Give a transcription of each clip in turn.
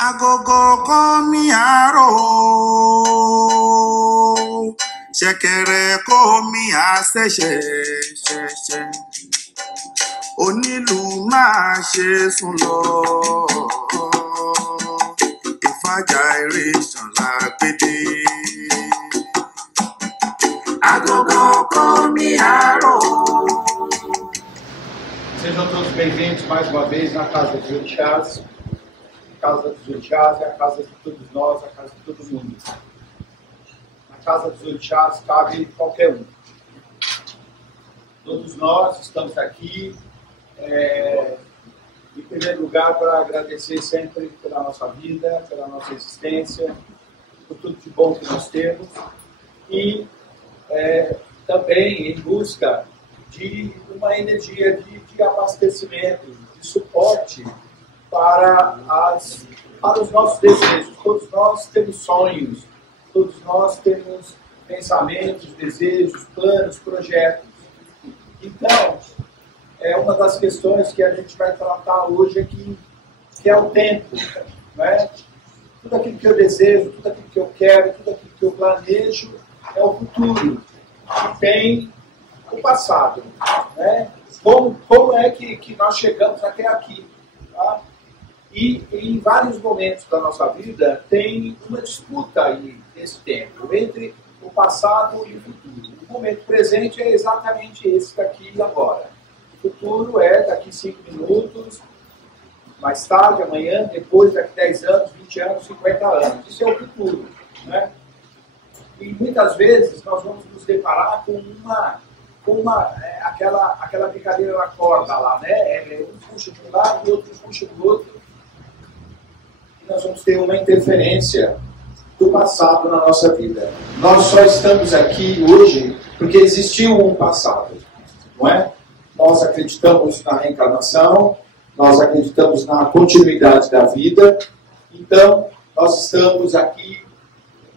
Agogo komi aro, ṣẹ̀kẹ̀rẹ̀ komi àṣẹ̀ṣẹ̀ ṣẹ̀ṣẹ̀. Onílù máa ṣe sùn lọ, ìfàjà eré ṣànlá gbédè. Agogo komi aro. Sejam todos bem-vindos mais uma vez na Casa dos Orixás. A Casa dos Orixás é a casa de todos nós, a casa de todo mundo. Na Casa dos Orixás cabe qualquer um. Todos nós estamos aqui, em primeiro lugar, para agradecer sempre pela nossa vida, pela nossa existência, por tudo de bom que nós temos e também em busca de uma energia de abastecimento, de suporte para os nossos desejos. Todos nós temos sonhos, todos nós temos pensamentos, desejos, planos, projetos. Então, é uma das questões que a gente vai tratar hoje aqui, que é o tempo, né? Tudo aquilo que eu desejo, tudo aquilo que eu quero, tudo aquilo que eu planejo é o futuro, que tem o passado, né? Como é que nós chegamos até aqui, tá? E em vários momentos da nossa vida tem uma disputa aí nesse tempo, entre o passado e o futuro. O momento presente é exatamente esse daqui e agora. O futuro é daqui 5 minutos, mais tarde, amanhã, depois, daqui 10 anos, 20 anos, 50 anos. Isso é o futuro, né? E muitas vezes nós vamos nos deparar com aquela brincadeira na corda lá, né? Um puxa de um lado e o outro puxa do outro. E nós vamos ter uma interferência do passado na nossa vida. Nós só estamos aqui hoje porque existiu um passado, não é? Nós acreditamos na reencarnação, nós acreditamos na continuidade da vida, então nós estamos aqui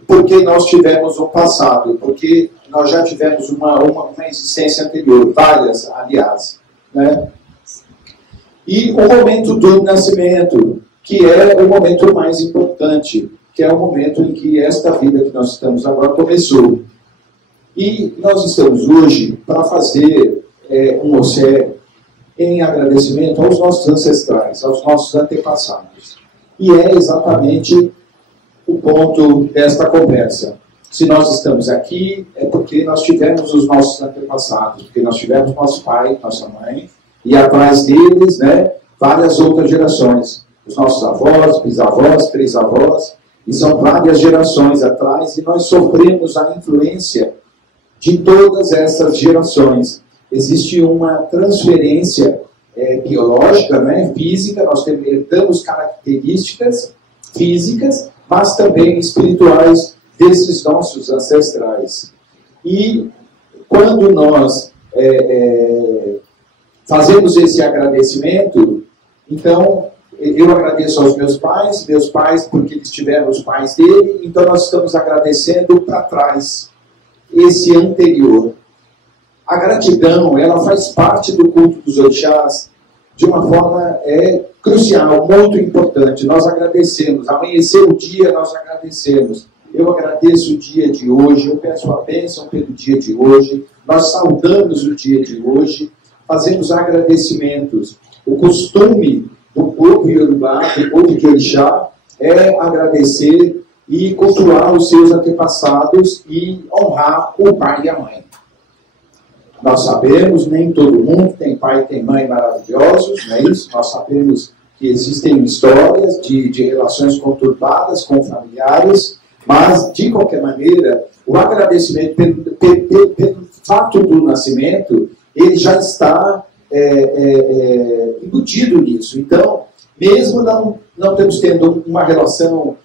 porque nós tivemos um passado, porque nós já tivemos uma existência anterior, várias, aliás, né? E o momento do nascimento, que é o momento mais importante, que é o momento em que esta vida que nós estamos agora começou. E nós estamos hoje para fazer um oxé em agradecimento aos nossos ancestrais, aos nossos antepassados. E é exatamente o ponto desta conversa. Se nós estamos aqui, é porque nós tivemos os nossos antepassados, porque nós tivemos nosso pai, nossa mãe, e atrás deles, né, várias outras gerações. Os nossos avós, bisavós, trisavós, e são várias gerações atrás, e nós sofremos a influência de todas essas gerações. Existe uma transferência biológica, né, física, nós herdamos características físicas, mas também espirituais desses nossos ancestrais. E quando nós fazemos esse agradecimento, então eu agradeço aos meus pais porque eles tiveram os pais dele, então nós estamos agradecendo para trás, esse anterior. A gratidão, ela faz parte do culto dos orixás de uma forma crucial, muito importante. Nós agradecemos, amanhecer o dia, nós agradecemos. Eu agradeço o dia de hoje, eu peço a bênção pelo dia de hoje, nós saudamos o dia de hoje, fazemos agradecimentos. O costume do povo iorubá, do povo de orixá, é agradecer e cultuar os seus antepassados e honrar o pai e a mãe. Nós sabemos, nem todo mundo tem pai e tem mãe maravilhosos, não é isso? Nós sabemos que existem histórias de relações conturbadas com familiares, mas, de qualquer maneira, o agradecimento pelo fato do nascimento, ele já está embutido nisso. Então, mesmo não temos tendo uma relação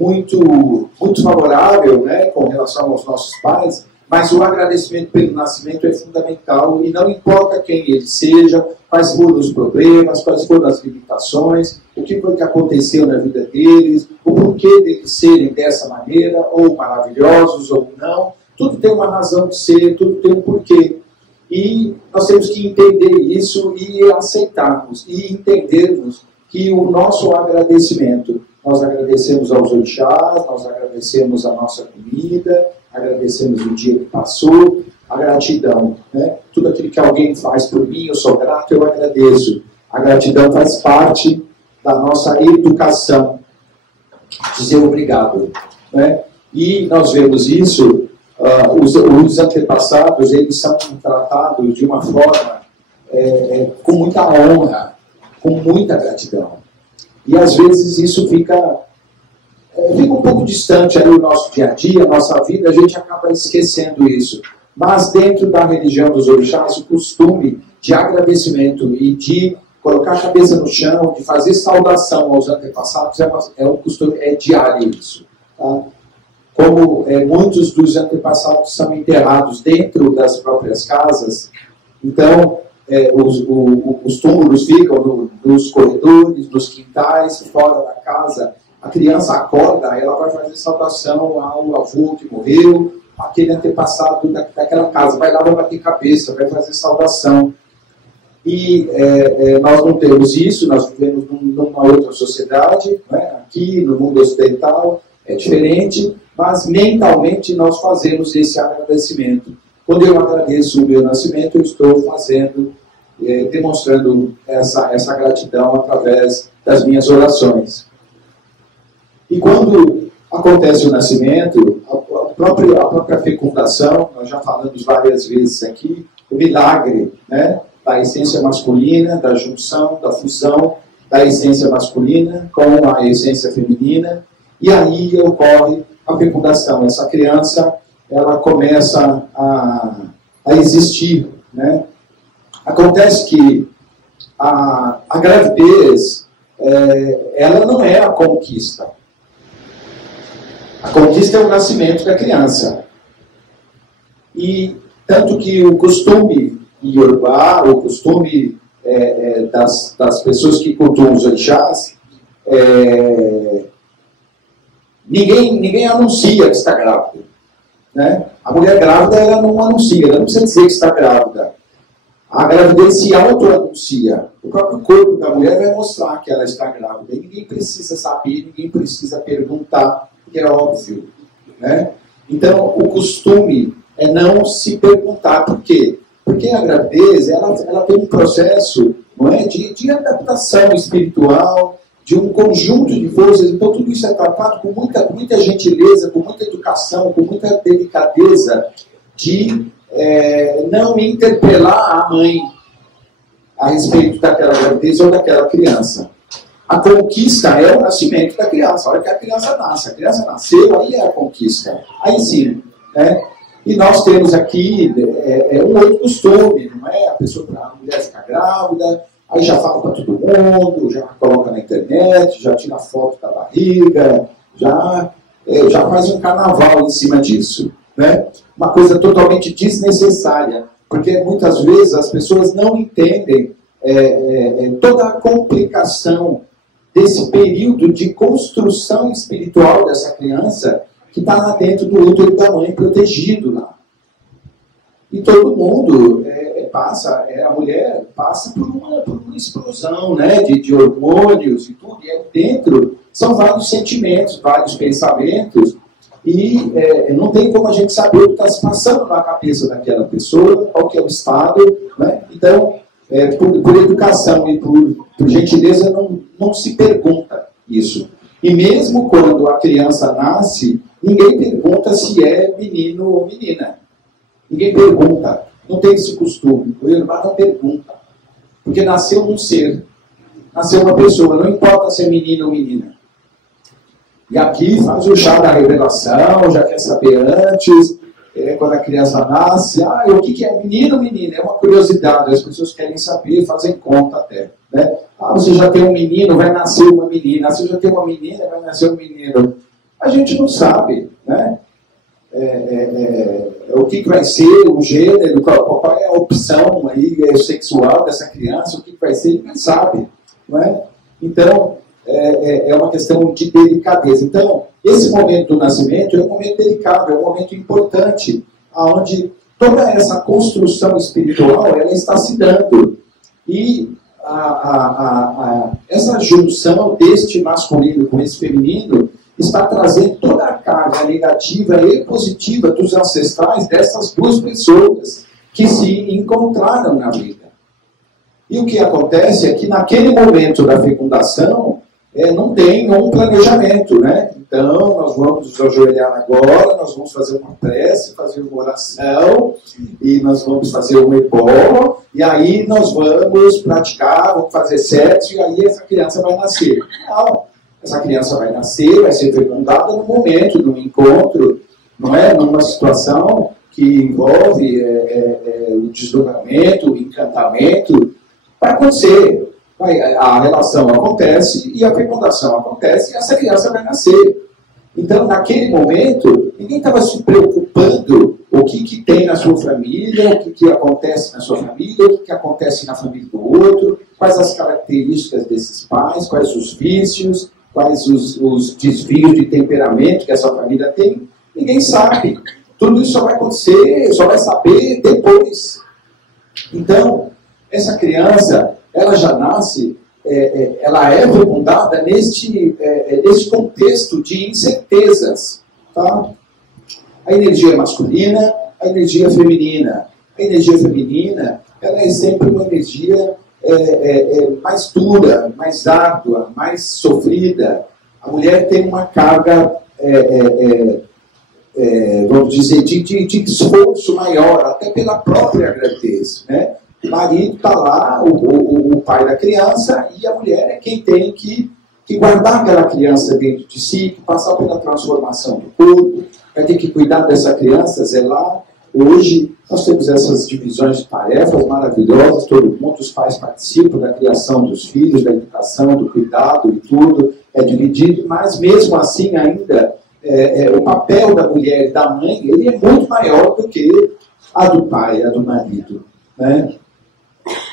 muito favorável, né, com relação aos nossos pais, mas o agradecimento pelo nascimento é fundamental e não importa quem ele seja, quais foram os problemas, quais foram as limitações, o que foi que aconteceu na vida deles, o porquê deles serem dessa maneira, ou maravilhosos ou não. Tudo tem uma razão de ser, tudo tem um porquê. E nós temos que entender isso e aceitarmos e entendermos que o nosso agradecimento, nós agradecemos aos orixás, nós agradecemos a nossa comida, agradecemos o dia que passou, a gratidão, né? Tudo aquilo que alguém faz por mim, eu sou grato, eu agradeço. A gratidão faz parte da nossa educação, dizer obrigado, né? E nós vemos isso, os antepassados, eles são tratados de uma forma com muita honra, com muita gratidão. E às vezes isso fica um pouco distante aí do nosso dia a dia, nossa vida, a gente acaba esquecendo isso. Mas dentro da religião dos orixás, o costume de agradecimento e de colocar a cabeça no chão, de fazer saudação aos antepassados, um costume, é diário isso. Tá? Como muitos dos antepassados são enterrados dentro das próprias casas, então os túmulos ficam nos corredores, nos quintais, fora da casa. A criança acorda, ela vai fazer saudação ao avô que morreu, aquele antepassado daquela casa, vai lá, vai bater cabeça, vai fazer saudação. E nós não temos isso, nós vivemos numa outra sociedade, né? Aqui no mundo ocidental é diferente, mas mentalmente nós fazemos esse agradecimento. Quando eu agradeço o meu nascimento, eu estou fazendo, demonstrando essa gratidão através das minhas orações. E quando acontece o nascimento, a própria fecundação, nós já falamos várias vezes aqui, o milagre, né, da essência masculina, da junção, da fusão da essência masculina com a essência feminina, e aí ocorre a fecundação. Essa criança, ela começa a existir, né? Acontece que a gravidez, ela não é a conquista. A conquista é o nascimento da criança. E tanto que o costume iorubá, o costume das pessoas que cultuam os orixás, ninguém anuncia que está grávida, né? A mulher grávida, ela não anuncia, ela não precisa dizer que está grávida. A gravidez se auto-anuncia. O próprio corpo da mulher vai mostrar que ela está grávida. E ninguém precisa saber, ninguém precisa perguntar, porque é óbvio, né? Então, o costume é não se perguntar. Por quê? Porque a gravidez, ela tem um processo, não é, de adaptação espiritual, de um conjunto de forças. Então, tudo isso é tratado com muita gentileza, com muita educação, com muita delicadeza, de não interpelar a mãe a respeito daquela gravidez ou daquela criança. A conquista é o nascimento da criança. A hora que a criança nasceu, aí é a conquista. Aí sim, né? E nós temos aqui um outro costume, não é? A mulher fica grávida, aí já fala para todo mundo, já coloca na internet, já tira foto da barriga, já faz um carnaval em cima disso, né? Uma coisa totalmente desnecessária, porque muitas vezes as pessoas não entendem toda a complicação desse período de construção espiritual dessa criança que está lá dentro do útero da mãe, protegido lá. E todo mundo a mulher passa por uma explosão, né, de hormônios e tudo, e aí dentro são vários sentimentos, vários pensamentos, e não tem como a gente saber o que está se passando na cabeça daquela pessoa, qual que é o estado, né? Então, por educação e por gentileza, não se pergunta isso. E mesmo quando a criança nasce, ninguém pergunta se é menino ou menina. Ninguém pergunta. Não tem esse costume. O Iorubá não pergunta. Porque nasceu um ser. Nasceu uma pessoa. Não importa se é menino ou menina. E aqui faz o chá da revelação, já quer saber antes, quando a criança nasce, o que é menino ou menina? É uma curiosidade, as pessoas querem saber, fazem conta até. Né? Você já tem um menino, vai nascer uma menina. Você já tem uma menina, vai nascer um menino. A gente não sabe, né? O que vai ser o gênero, qual é a opção aí, sexual dessa criança, o que vai ser, ninguém sabe. Não é? Então, é uma questão de delicadeza. Então, esse momento do nascimento é um momento delicado, é um momento importante, onde toda essa construção espiritual ela está se dando. E essa junção deste masculino com esse feminino está trazendo toda a carga negativa e positiva dos ancestrais dessas duas pessoas que se encontraram na vida. E o que acontece é que naquele momento da fecundação não tem um planejamento, né? Então, nós vamos nos ajoelhar agora, nós vamos fazer uma prece, fazer uma oração, e nós vamos fazer um ebó, e aí nós vamos praticar, vamos fazer sexo, e aí essa criança vai nascer. Não, essa criança vai nascer, vai ser fecundada no momento, no encontro, não é? Numa situação que envolve o desdobramento, o encantamento, vai acontecer. A relação acontece e a fecundação acontece e essa criança vai nascer. Então, naquele momento, ninguém estava se preocupando o que tem na sua família, o que acontece na sua família, o que acontece na família do outro, quais as características desses pais, quais os vícios, quais os desvios de temperamento que essa família tem. Ninguém sabe. Tudo isso só vai acontecer, só vai saber depois. Então, essa criança, ela já nasce, ela é fecundada neste contexto de incertezas. Tá? A energia masculina, a energia feminina. A energia feminina, ela é sempre uma energia mais dura, mais árdua, mais sofrida. A mulher tem uma carga, vamos dizer, de esforço maior, até pela própria gravidez, né? O marido está lá, o pai da criança, e a mulher é quem tem que guardar aquela criança dentro de si, que passar pela transformação do corpo, vai ter que cuidar dessa criança, zelar. Hoje, nós temos essas divisões de tarefas maravilhosas, todo mundo, os pais participam da criação dos filhos, da educação, do cuidado e tudo, é dividido, mas mesmo assim ainda, o papel da mulher e da mãe, ele é muito maior do que a do pai, a do marido, né?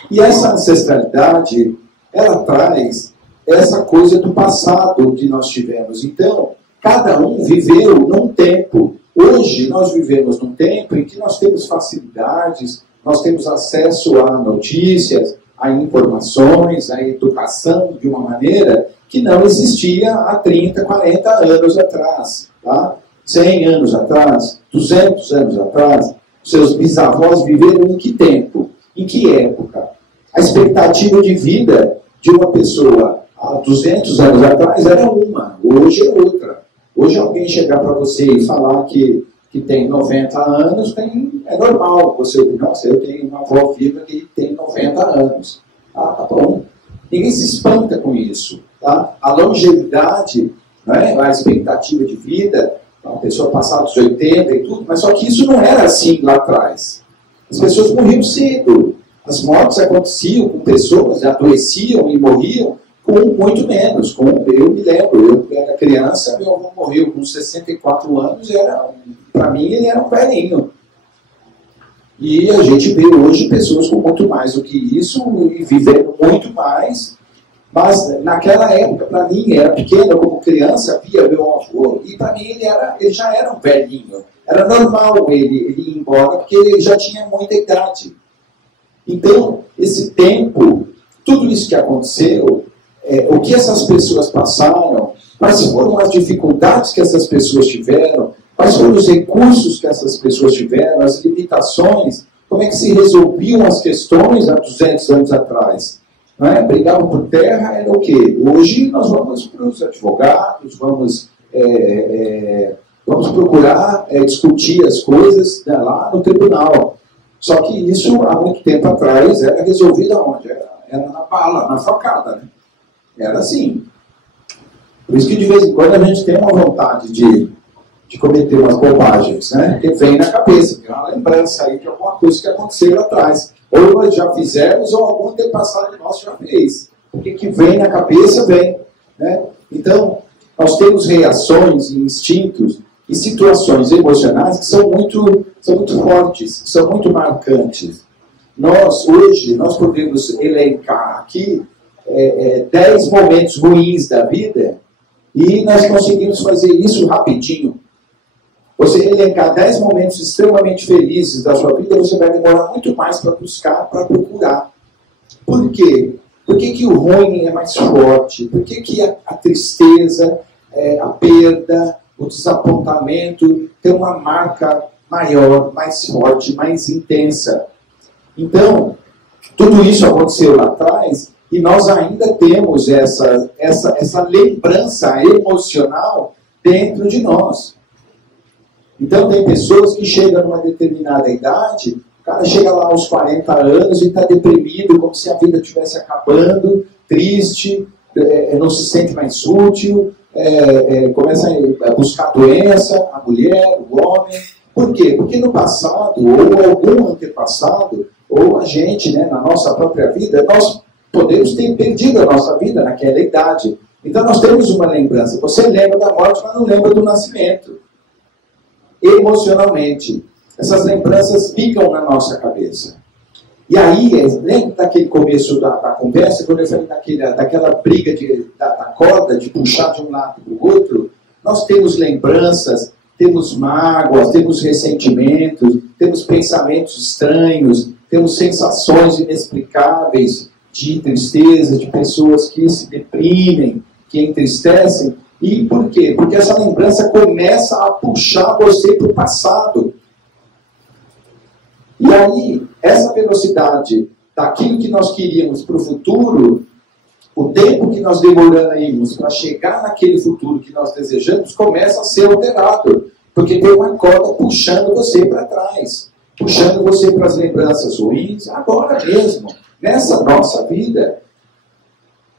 E essa ancestralidade, ela traz essa coisa do passado que nós tivemos. Então, cada um viveu num tempo. Hoje, nós vivemos num tempo em que nós temos facilidades, nós temos acesso a notícias, a informações, a educação de uma maneira que não existia há 30, 40 anos atrás. Tá? 100 anos atrás, 200 anos atrás, seus bisavós viveram em que tempo? Em que época? A expectativa de vida de uma pessoa há 200 anos atrás era uma, hoje é outra. Hoje alguém chegar para você e falar que tem 90 anos, é normal. Você diz, nossa, eu tenho uma avó viva que tem 90 anos. Tá bom. Ninguém se espanta com isso. Tá? A longevidade, né, a expectativa de vida, uma pessoa passar dos 80 e tudo, mas só que isso não era assim lá atrás. As pessoas morriam cedo. As mortes aconteciam com pessoas, adoeciam e morriam com muito menos. Eu me lembro, eu era criança, meu avô morreu com 64 anos, para mim ele era um velhinho. E a gente vê hoje pessoas com muito mais do que isso e vivendo muito mais. Mas naquela época, para mim, era pequeno, como criança, via meu avô, e para mim ele já era um velhinho. Era normal ele ir embora, porque ele já tinha muita idade. Então, esse tempo, tudo isso que aconteceu, o que essas pessoas passaram, quais foram as dificuldades que essas pessoas tiveram, quais foram os recursos que essas pessoas tiveram, as limitações, como é que se resolviam as questões há 200 anos atrás. Não é? Brigavam por terra, era o quê? Hoje nós vamos para os advogados, vamos procurar discutir as coisas, né, lá no tribunal. Só que isso, há muito tempo atrás, era resolvido aonde? Era na bala, na facada. Né? Era assim. Por isso que de vez em quando a gente tem uma vontade de cometer umas bobagens, né? Que vem na cabeça, tem uma lembrança aí de alguma coisa que aconteceu lá atrás. Ou nós já fizemos, ou algum antepassado nosso já fez. O que vem na cabeça, vem. Né? Então, nós temos reações e instintos e situações emocionais que são muito fortes, são muito marcantes. Hoje, nós podemos elencar aqui 10 momentos ruins da vida e nós conseguimos fazer isso rapidinho. Você elencar 10 momentos extremamente felizes da sua vida, você vai demorar muito mais para buscar, para procurar. Por quê? Por que que o ruim é mais forte? Por que que a tristeza, a perda, o desapontamento tem uma marca maior, mais forte, mais intensa? Então, tudo isso aconteceu lá atrás e nós ainda temos essa lembrança emocional dentro de nós. Então, tem pessoas que chegam numa determinada idade, o cara chega lá aos 40 anos e está deprimido, como se a vida estivesse acabando, triste, não se sente mais útil, começa a buscar doença, a mulher, o homem. Por quê? Porque no passado, ou algum antepassado, ou a gente, né, na nossa própria vida, nós podemos ter perdido a nossa vida naquela idade. Então nós temos uma lembrança. Você lembra da morte, mas não lembra do nascimento. Emocionalmente. Essas lembranças ficam na nossa cabeça. E aí, lembra daquele começo da conversa, quando eu falei daquela briga da corda, de puxar de um lado para o outro? Nós temos lembranças, temos mágoas, temos ressentimentos, temos pensamentos estranhos, temos sensações inexplicáveis de tristeza, de pessoas que se deprimem, que entristecem. E por quê? Porque essa lembrança começa a puxar você para o passado. E aí, essa velocidade daquilo que nós queríamos para o futuro, o tempo que nós demoramos para chegar naquele futuro que nós desejamos, começa a ser alterado. Porque tem uma corda puxando você para trás, puxando você para as lembranças ruins, agora mesmo, nessa nossa vida.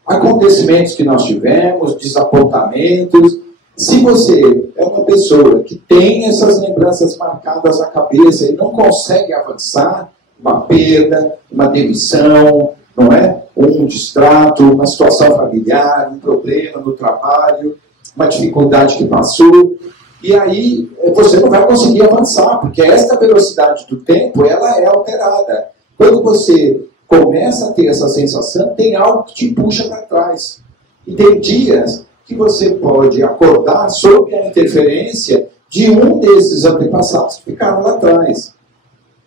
Acontecimentos que nós tivemos, desapontamentos. Se você é uma pessoa que tem essas lembranças marcadas na cabeça e não consegue avançar, uma perda, uma demissão, não é? Um distrato, uma situação familiar, um problema no trabalho, uma dificuldade que passou, e aí você não vai conseguir avançar, porque esta velocidade do tempo, ela é alterada. Quando você começa a ter essa sensação, tem algo que te puxa para trás. E tem dias que você pode acordar sob a interferência de um desses antepassados que ficaram lá atrás.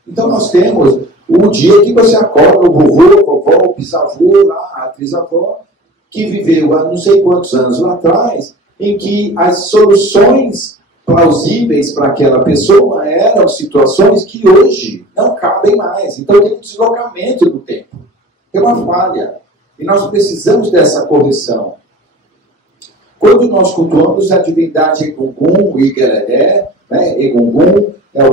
Então nós temos o dia que você acorda, o vovô, a vovó, o bisavô, lá, a trisavó, que viveu há não sei quantos anos lá atrás, em que as soluções plausíveis para aquela pessoa eram situações que hoje não cabem mais. Então tem um deslocamento no tempo. Tem uma falha. E nós precisamos dessa correção. Quando nós cultuamos a divindade Egungun e Igeré, né? Egungun é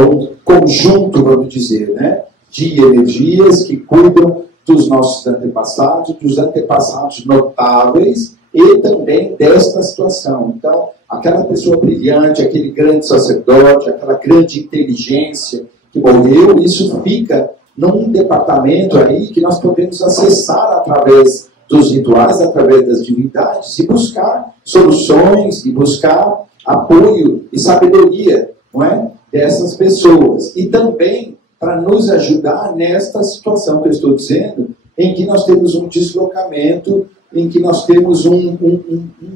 um conjunto, vamos dizer, né? De energias que cuidam dos nossos antepassados, dos antepassados notáveis, e também desta situação. Então, aquela pessoa brilhante, aquele grande sacerdote, aquela grande inteligência que morreu, isso fica num departamento aí que nós podemos acessar através dos rituais, através das divindades, e buscar soluções, e buscar apoio e sabedoria, não é? Dessas pessoas. E também para nos ajudar nesta situação que eu estou dizendo, em que nós temos um deslocamento, em que nós temos um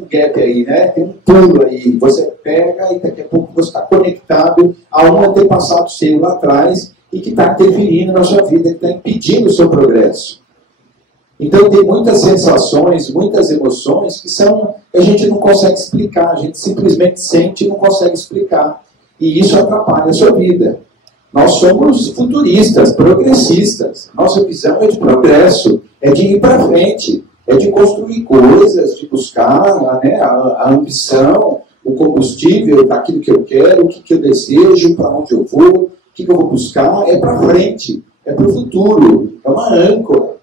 gap aí, né? Tem um pulo aí. Você pega e daqui a pouco você está conectado a um antepassado seu lá atrás e que está interferindo na sua vida, que está impedindo o seu progresso. Então tem muitas sensações, muitas emoções que a gente não consegue explicar, a gente simplesmente sente e não consegue explicar. E isso atrapalha a sua vida. Nós somos futuristas, progressistas. Nossa visão é de progresso, é de ir para frente. É de construir coisas, de buscar, né, a ambição, o combustível daquilo que eu quero, o que eu desejo, para onde eu vou, o que eu vou buscar. É para frente, é para o futuro, é uma âncora.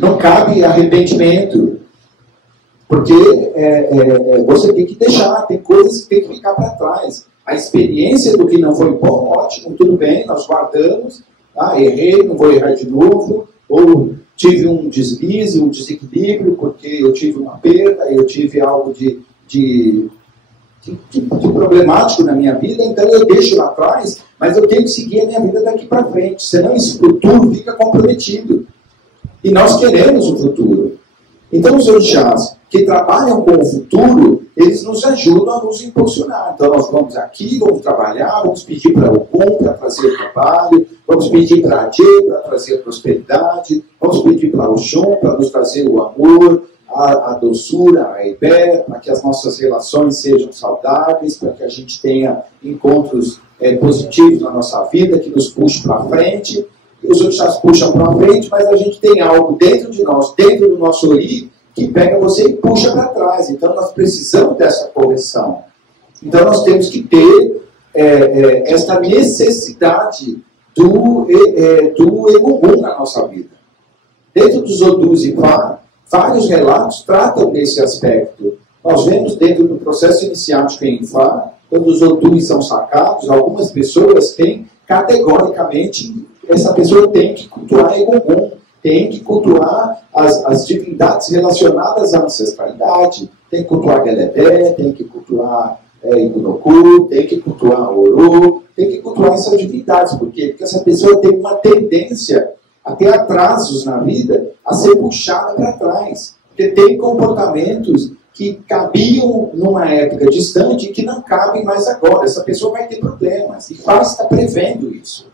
Não cabe arrependimento, porque você tem que deixar, tem coisas que tem que ficar para trás. A experiência do que não foi bom, ótimo, tudo bem, nós guardamos, errei, não vou errar de novo, ou tive um deslize, um desequilíbrio, porque eu tive uma perda, eu tive algo de problemático na minha vida, então eu deixo lá atrás, mas eu tenho que seguir a minha vida daqui para frente, senão esse futuro fica comprometido. E nós queremos o futuro. Então os orixás que trabalham com o futuro, eles nos ajudam a nos impulsionar. Então nós vamos aqui, vamos trabalhar, vamos pedir para o Ogum para trazer o trabalho, Vamos pedir para a Jê para trazer a prosperidade, vamos pedir para o Xon para nos trazer o amor, a doçura, a Ibé, para que as nossas relações sejam saudáveis, para que a gente tenha encontros positivos na nossa vida, que nos puxem para frente. Os outros já puxam para frente, mas a gente tem algo dentro de nós, dentro do nosso ori, que pega você e puxa para trás. Então nós precisamos dessa correção. Então nós temos que ter esta necessidade do Egogum na nossa vida. Dentro dos Odus e Fá, vários relatos tratam desse aspecto. Nós vemos dentro do processo iniciático em Fá, quando os Odus são sacados, algumas pessoas têm categoricamente, essa pessoa tem que cultuar Egogum, tem que cultuar as divindades relacionadas à ancestralidade, tem que cultuar Geledé, tem que cultuar Igunoku, tem que cultuar Oro, tem que cultuar essas divindades. Por quê? Porque essa pessoa tem uma tendência a ter atrasos na vida, a ser puxada para trás. Porque tem comportamentos que cabiam numa época distante e que não cabem mais agora. Essa pessoa vai ter problemas. E Fá está prevendo isso.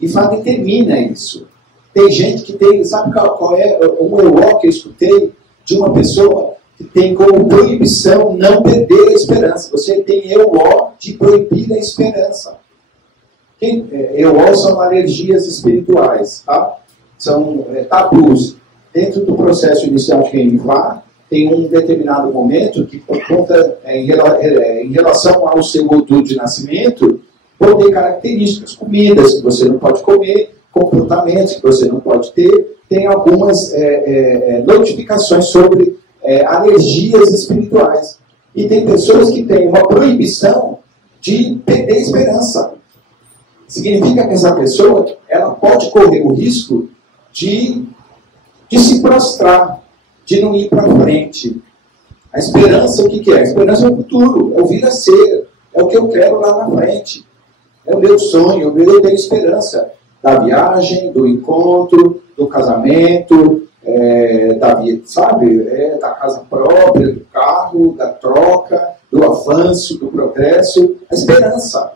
E Fá determina isso. Tem gente que tem... Sabe qual é um euó que eu escutei de uma pessoa que tem como proibição não perder a esperança? Você tem euó de proibir a esperança. EO são alergias espirituais, tá? São tabus. Dentro do processo inicial de Renivá, tem um determinado momento que, por conta, em relação ao seu Odu de nascimento, vão ter características, comidas que você não pode comer, comportamentos que você não pode ter, tem algumas notificações sobre alergias espirituais. E tem pessoas que têm uma proibição de perder esperança. Significa que essa pessoa ela pode correr o risco de se prostrar, de não ir para frente. A esperança, o que é? A esperança é o futuro, é o vir a ser, é o que eu quero lá na frente. É o meu sonho, eu tenho esperança da viagem, do encontro, do casamento, da casa própria, do carro, da troca, do avanço, do progresso, a esperança.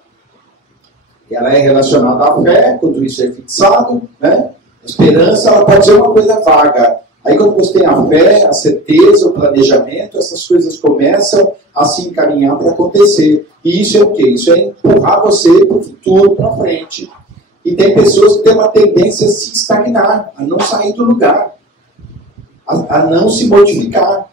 E ela é relacionada à fé, quando isso é fixado, né? A esperança ela pode ser uma coisa vaga. Aí quando você tem a fé, a certeza, o planejamento, essas coisas começam a se encaminhar para acontecer. E isso é o quê? Isso é empurrar você para o futuro, para frente. E tem pessoas que têm uma tendência a se estagnar, a não sair do lugar, a não se modificar.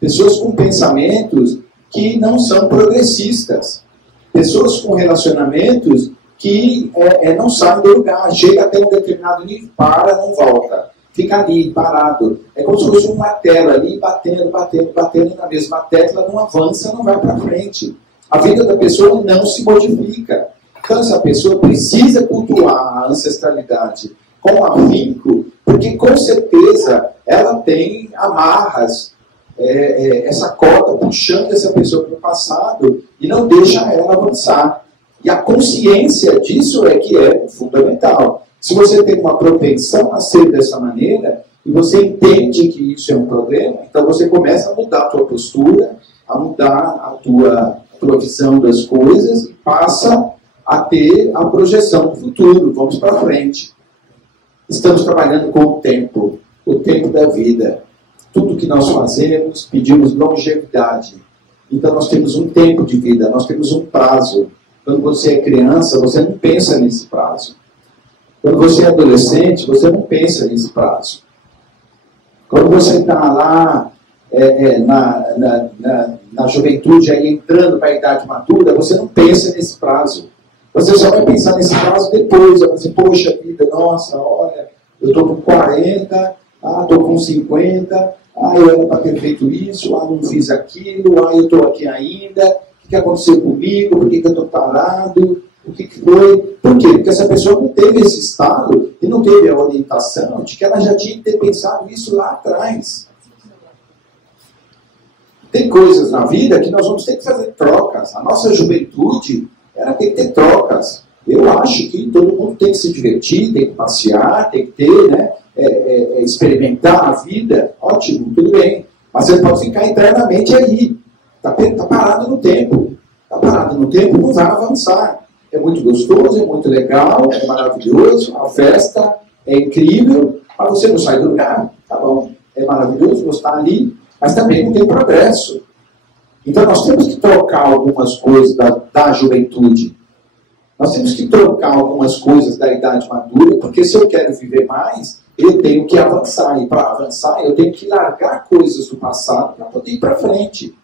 Pessoas com pensamentos que não são progressistas. Pessoas com relacionamentos que não saem do lugar. Chega até um determinado nível, para, não volta. Fica ali, parado. É como se fosse uma tela ali, batendo na mesma tecla, não avança, não vai para frente. A vida da pessoa não se modifica. Então essa pessoa precisa cultuar a ancestralidade com afinco, porque com certeza ela tem amarras, essa corda puxando essa pessoa para o passado e não deixa ela avançar. E a consciência disso é que é fundamental. Se você tem uma propensão a ser dessa maneira, e você entende que isso é um problema, então você começa a mudar a tua postura, a mudar a tua visão das coisas, e passa a ter a projeção do futuro. Vamos para frente. Estamos trabalhando com o tempo da vida. Tudo que nós fazemos, pedimos longevidade. Então nós temos um tempo de vida, nós temos um prazo. Quando você é criança, você não pensa nesse prazo. Quando você é adolescente, você não pensa nesse prazo. Quando você está lá na juventude, aí entrando para a idade madura, você não pensa nesse prazo. Você só vai pensar nesse prazo depois. Vai dizer, poxa vida, nossa, olha, eu estou com 40, estou com 50, eu era para ter feito isso, não fiz aquilo, eu estou aqui ainda, o que aconteceu comigo, por que eu estou parado? O que foi? Por quê? Porque essa pessoa não teve esse estado e não teve a orientação de que ela já tinha que ter pensado isso lá atrás. Tem coisas na vida que nós vamos ter que fazer trocas. A nossa juventude, ela tem que ter trocas. Eu acho que todo mundo tem que se divertir, tem que passear, tem que ter, experimentar a vida. Ótimo, tudo bem. Mas você pode ficar eternamente aí. Está parado no tempo. Está parado no tempo, não vai avançar. é muito gostoso, é muito legal, é maravilhoso, a festa é incrível, mas você não sai do lugar, tá bom, é maravilhoso, você está ali, mas também não tem progresso. Então nós temos que trocar algumas coisas da juventude. Nós temos que trocar algumas coisas da idade madura, porque se eu quero viver mais, eu tenho que avançar. E para avançar, eu tenho que largar coisas do passado para poder ir para frente.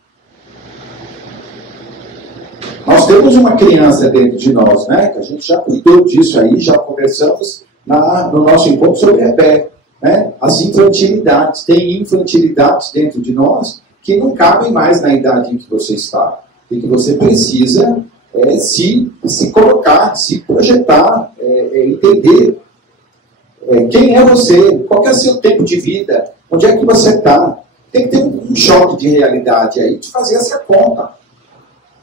Nós temos uma criança dentro de nós, né? Que a gente já cuidou disso aí, já conversamos no nosso encontro sobre Rebé, né? As infantilidades. Tem infantilidades dentro de nós que não cabem mais na idade em que você está. E que você precisa se colocar, se projetar, entender quem é você, qual é o seu tempo de vida, onde é que você está. Tem que ter um choque de realidade aí, de fazer essa conta.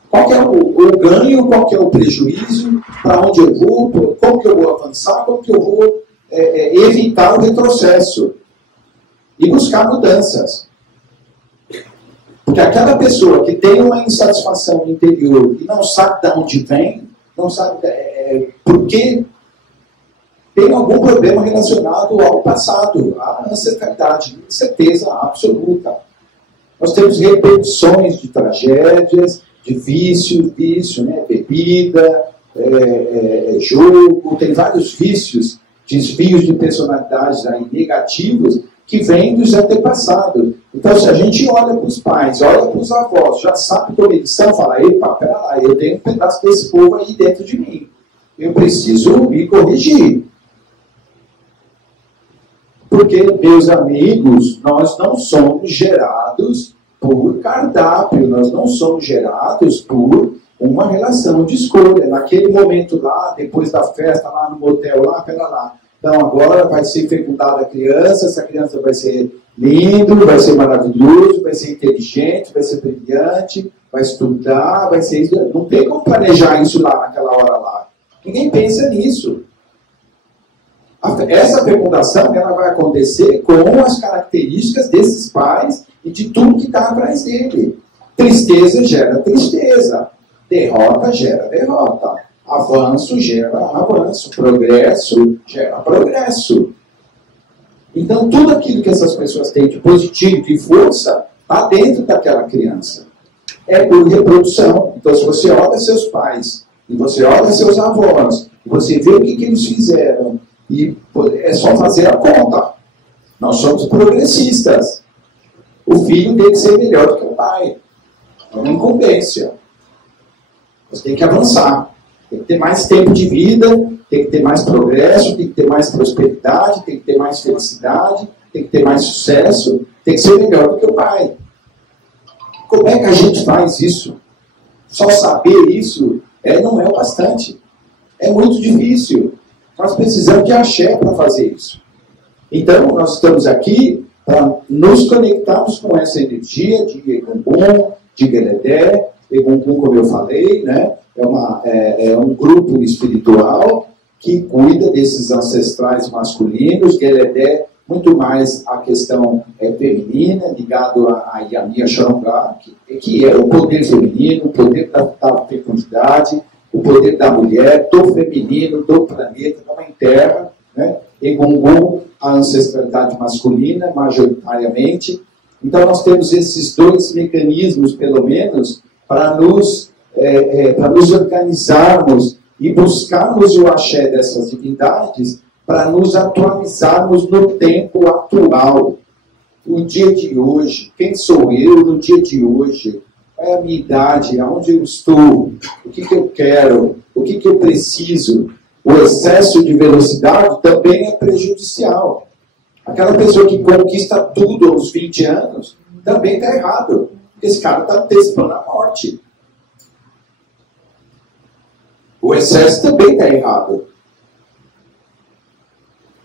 Qual que é o ganho, qual que é o prejuízo, para onde eu vou, como que eu vou avançar, como que eu vou evitar o retrocesso e buscar mudanças. Porque aquela pessoa que tem uma insatisfação interior e não sabe de onde vem, não sabe por quê, tem algum problema relacionado ao passado, à ancestralidade, certeza absoluta. Nós temos repetições de tragédias, de vício, né? Bebida, jogo, tem vários vícios, desvios de personalidades aí, negativos, que vêm dos antepassados. Então, se a gente olha para os pais, olha para os avós, já sabe como eles são, fala, epa, pera lá, eu tenho um pedaço desse povo aí dentro de mim. Eu preciso me corrigir. Porque, meus amigos, nós não somos gerados por cardápio, nós não somos gerados por uma relação de escolha. Naquele momento lá, depois da festa, lá no motel, lá, pera lá. Então agora vai ser fecundada a criança, essa criança vai ser lindo, vai ser maravilhoso, vai ser inteligente, vai ser brilhante, vai estudar, vai ser... Não tem como planejar isso lá naquela hora lá. Ninguém pensa nisso. Essa fecundação ela vai acontecer com as características desses pais e de tudo que está atrás dele. Tristeza gera tristeza, derrota gera derrota. Avanço gera avanço, progresso gera progresso. Então, tudo aquilo que essas pessoas têm de positivo, de força, está dentro daquela criança. É por reprodução. Então, se você olha seus pais, e você olha seus avós, e você vê o que eles fizeram, e é só fazer a conta. Nós somos progressistas. O filho tem que ser melhor do que o pai. É uma incumbência. Você tem que avançar. Tem que ter mais tempo de vida, tem que ter mais progresso, tem que ter mais prosperidade, tem que ter mais felicidade, tem que ter mais sucesso, tem que ser melhor do que o pai. Como é que a gente faz isso? Só saber isso não é o bastante. É muito difícil. Nós precisamos de axé para fazer isso. Então, nós estamos aqui para nos conectarmos com essa energia de Egungun, de Geledé. Egungun, como eu falei, né? É um grupo espiritual que cuida desses ancestrais masculinos. Geledé, muito mais a questão feminina, ligado a Yamia Xangá, que é o poder feminino, o poder da fecundidade, o poder da mulher, do feminino, do planeta, da mãe terra, né? Egungun, a ancestralidade masculina, majoritariamente. Então, nós temos esses dois mecanismos, pelo menos, para nos organizarmos e buscarmos o axé dessas divindades para nos atualizarmos no tempo atual. O dia de hoje, quem sou eu no dia de hoje? Qual é a minha idade? Aonde eu estou? O que eu quero? O que eu preciso? O excesso de velocidade também é prejudicial. Aquela pessoa que conquista tudo aos 20 anos também está errado. Esse cara está antecipando a morte. O excesso também está errado.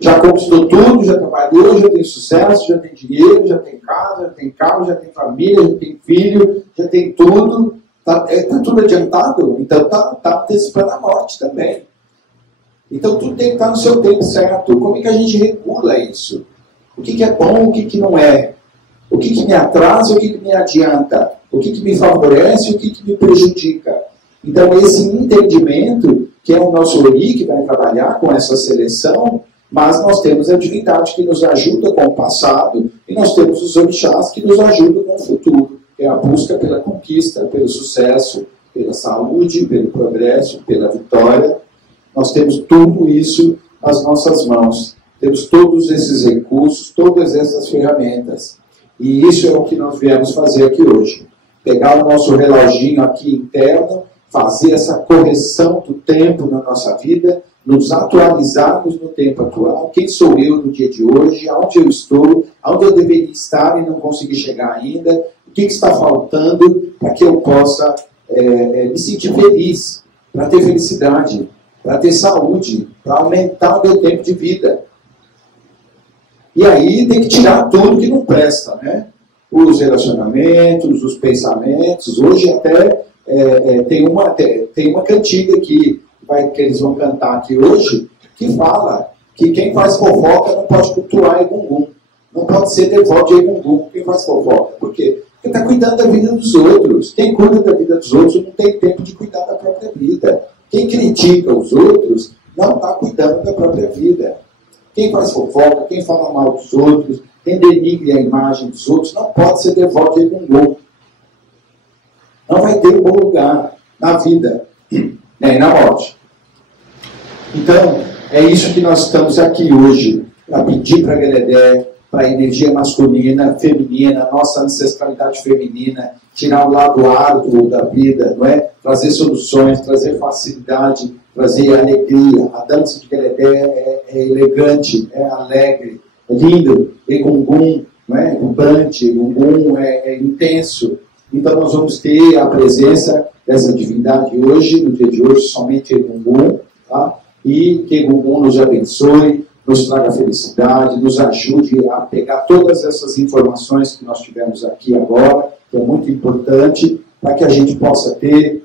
Já conquistou tudo, já trabalhou, já tem sucesso, já tem dinheiro, já tem casa, já tem carro, já tem família, já tem filho, já tem tudo. Está tudo adiantado, então está antecipando a morte também. Então tudo tem que estar no seu tempo certo. Como é que a gente regula isso? O que é bom, o que não é? O que me atrasa, o que me adianta? O que me favorece, o que me prejudica? Então esse entendimento que é o nosso Ori, que vai trabalhar com essa seleção, mas nós temos a divindade que nos ajuda com o passado, e nós temos os orixás que nos ajudam com o futuro, que é a busca pela conquista, pelo sucesso, pela saúde, pelo progresso, pela vitória. Nós temos tudo isso nas nossas mãos. Temos todos esses recursos, todas essas ferramentas. E isso é o que nós viemos fazer aqui hoje. Pegar o nosso reloginho aqui interno, fazer essa correção do tempo na nossa vida, nos atualizarmos no tempo atual. Quem sou eu no dia de hoje? Aonde eu estou? Aonde eu deveria estar e não consegui chegar ainda? O que está faltando para que eu possa me sentir feliz, para ter felicidade, para ter saúde, para aumentar o meu tempo de vida? E aí tem que tirar tudo que não presta, né? Os relacionamentos, os pensamentos. Hoje até tem uma cantiga que eles vão cantar aqui hoje, que fala que quem faz fofoca não pode cultuar Egungun. Não pode ser devoto de Egungun quem faz fofoca. Por quê? Porque está cuidando da vida dos outros. Quem cuida da vida dos outros não tem tempo de cuidar da própria vida. Quem critica os outros não está cuidando da própria vida. Quem faz fofoca, quem fala mal dos outros, quem denigre a imagem dos outros, não pode ser devoto de Egungun. Não vai ter um bom lugar na vida, nem na morte. Então, é isso que nós estamos aqui hoje, para pedir para a Geledé, para a energia masculina, feminina, nossa ancestralidade feminina, tirar o lado árduo da vida, não é? Trazer soluções, trazer facilidade, trazer alegria. A dança de Geledé é elegante, é alegre, é lindo. Egungun, não é? Vibrante, Egungun é intenso. Então nós vamos ter a presença dessa divindade hoje, no dia de hoje, somente Egungun, tá? E que Egungun nos abençoe, nos traga felicidade, nos ajude a pegar todas essas informações que nós tivemos aqui agora, que é muito importante, para que a gente possa ter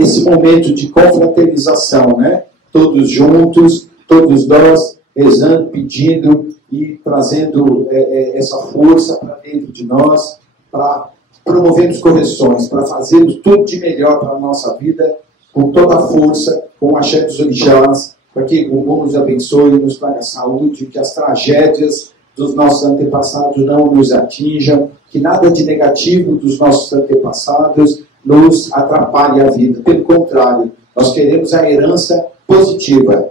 esse momento de confraternização, né? Todos juntos, todos nós, rezando, pedindo e trazendo essa força para dentro de nós, para promovermos correções, para fazermos tudo de melhor para a nossa vida, com toda a força, com o axé dos orixás, para que o Egungun nos abençoe, nos traga saúde, que as tragédias dos nossos antepassados não nos atinjam, que nada de negativo dos nossos antepassados nos atrapalhe a vida. Pelo contrário, nós queremos a herança positiva,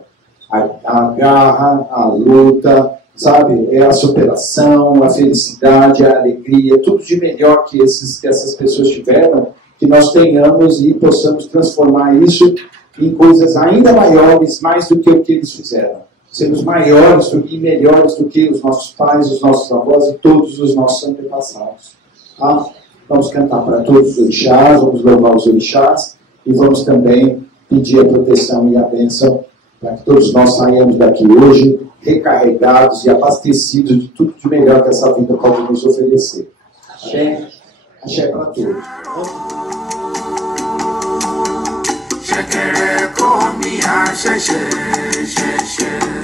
a garra, a luta, sabe? É a superação, a felicidade, a alegria, tudo de melhor que essas pessoas tiveram, que nós tenhamos e possamos transformar isso em coisas ainda maiores, mais do que o que eles fizeram. Sermos maiores e melhores do que os nossos pais, os nossos avós e todos os nossos antepassados. Tá? Vamos cantar para todos os orixás, vamos louvar os orixás e vamos também pedir a proteção e a bênção para que todos nós saiamos daqui hoje recarregados e abastecidos de tudo de melhor que essa vida pode nos oferecer. Axé, axé para todos. Ṣẹ̀kẹ̀rẹ̀ kọ́ mi àṣẹ̀ṣẹ̀ ṣẹ̀ṣẹ̀.